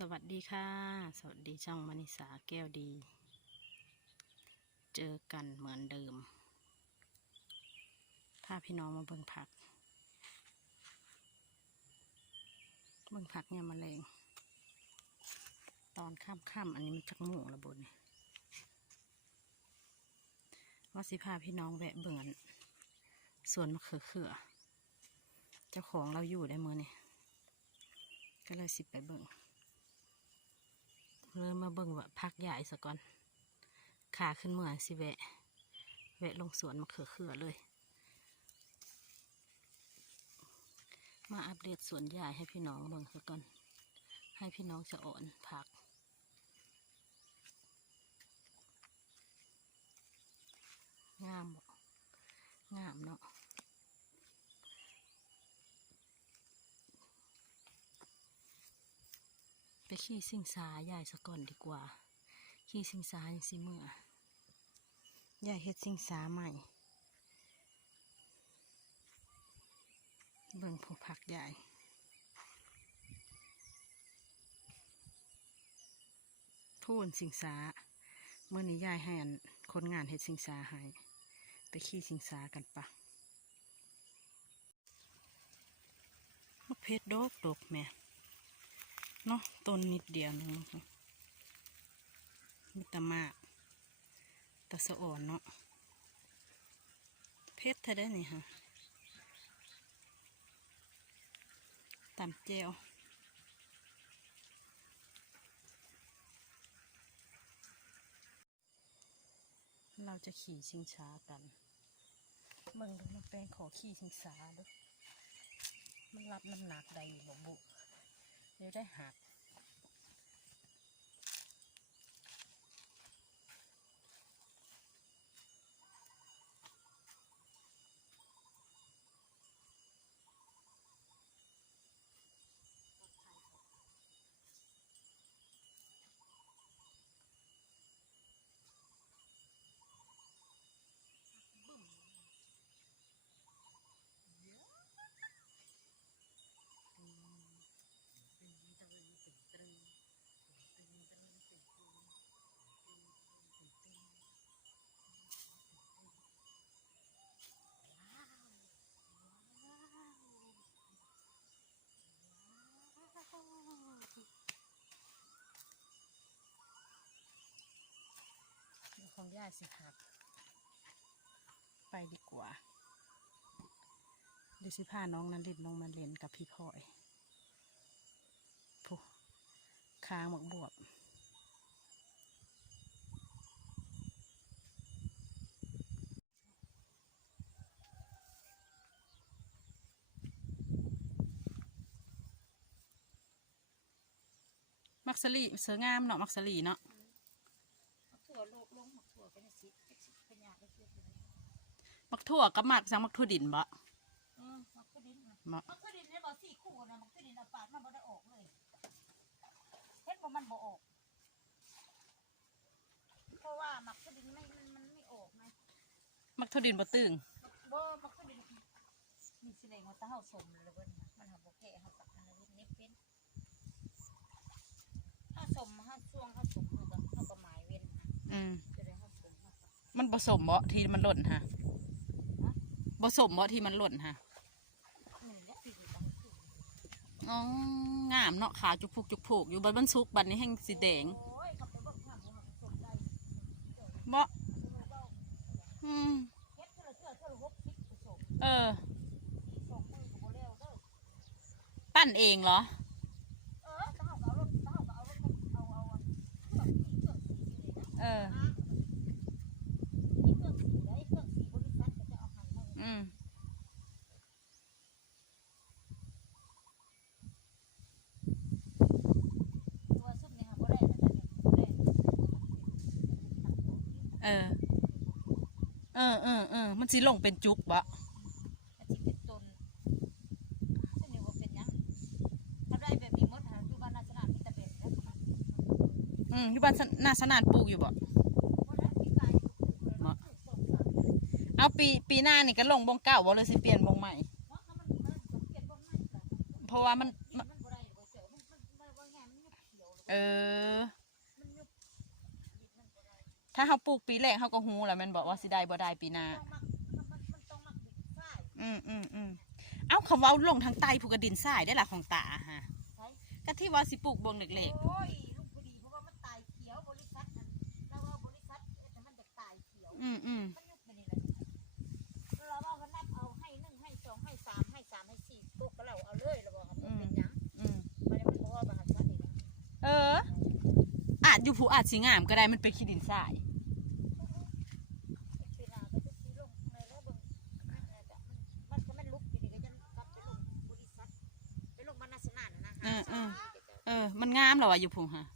สวัสดีค่ะ สวัสดีช่องมณิสาแก้วดี เจอกันเหมือนเดิมพาพี่น้องมาเบิ่งผัก เบิ่งผักเนี่ยมาแรงตอนค่ำๆอันนี้มันจักหมูระบนว่าสิพาพี่น้องแวะเบิ่งสวนมะเขือเขือเจ้าของเราอยู่ได้มือนี่ก็เลยสิไปเบิ่ง เลยมาเบิ่งว่าพักใหญ่สะก่อนขาขึ้นเมือสิแวะ แวะลงสวนมะเขือเขือเลย มาอัปเดตสวนใหญ่ให้พี่น้องเบิ่งสะก่อน ให้พี่น้องจะอ่อนผักงามบ่งามเนาะ ไป ขี่สิงสาใหญ่สะก่อนดีกว่า ขี่สิงสาสิเมื่อใหญ่เฮ็ดสิงสาใหม่ เบิ่งผู้ผักใหญ่พูนสิงสาเมื่อนี้ยายให้อันคนงานเฮ็ดสิงสาให้ไปขี่สิงสากันปะมะเพชรดกดกแม่ เนาะต้นนิดเดียวหนึงมีตะมากตะสะอ่อนเนาะเพชรเธอได้นี่ฮะตำเจวเราจะขี่ชิงช้ากันเบิ่งดูมันแปลงขอขี่ชิงช้าดูมันรับน้ำหนักได้อยู่บ่บุ เดี๋ยวได้หัก สิหัก ไปดีกว่า เดี๋ยวสิพาน้องนันล่นน้องมาเล่นกับพี่พลอยผู้คางหมกบวบมักสลีเสืองามเนาะมักสลีเนาะ ถั่วโลกลงหมักถั่วไปในสิเป็นยาได้เชื่อเลย มักทั่วกับมักสังมักทั่วดินบ่เออหมักกระดินนะมักหมักกระดินเนี่ยบอกสี่คู่นะหมักกระดินเอาปาดมันบ่ได้ออกเลยเฮ็ดบ่มันบ่ออกเพราะว่าหมักกระดินไม่มันมันไม่ออกไงมักทั่วดินบ่ตึงบ่หมักกระดินมีสิเลงว่าตาเฮาสมเลยเบิ่นน่ะมันหาบ่แก่เฮาตักอันนี้เน็บเป็นเฮาสมเฮาช่วงเฮาสมเฮาก็เฮาก็หมายเว้นอืมจะได้เฮาสมเฮาตักมันผสมบ่ที่มันหล่นฮะผ ผสมบ่ที่มันหล่นฮะอ๋องามเนาะขาจุกผูกจุกผูกอยู่บนบรรทุกบันนี้แห้งสีแดงบ่อืมเออ ปั้นเองเหรอเออ อาให้มาอืมตัวซุปนี่หาบ่ได้แล้วเนี่ยบ่ได้เออ เออเออเออมันสิลงเป็นจุกบ่อาจสิเป็นต้นซึ่งนี่บ่เป็นหยังถ้าได้แบบนี้หมดหาอยู่บ้านนาสนามมีแต่แบบแล้วบ่อืมอยู่บ้านสนหน้าสนานปลูกอยู่บ่ ได้ปีกายอยู่เนาะสองสาม เอา ปีปีหน้านี่ก็ลงบงเก่าบ่เลยสิเปลี่ยนบงใหม่เนาะมันมันสังเกตบ่มันก็เพราะว่ามันมันบ่ได้บ่เจอมันมันมันว่าไงมันยุบเขียวเออมันยุบดินมันบ่ได้ถ้าเขาปลูกปีแรกเขาก็ฮู้แล้วแมันบอกว่าสิได้บ่ได้ปีหน้าต้องมักมันมันมันต้องมักดินทรายอืมอืมอืมเอ้าคำเว่าลงทางใต้ผูกกระดินทรายได้ล่ะของตาฮะใช่ก็ที่ว่าสิปลูกบงเล็กโอ้ยลุง อาจอยู่ผู้อาจสิงามก็ได้มันเป็นขี้ดินทรายปีหน้าก็จะสีลงในแล้วเบิ่งมันอาจจะมันมันก็มันลุกปีนี้ก็จะกลับไปลงบริษัทไปลงบรรณาสนานนะนะเออเออเออมันงามเหรอวะอยู่ผู้ฮะก็งาม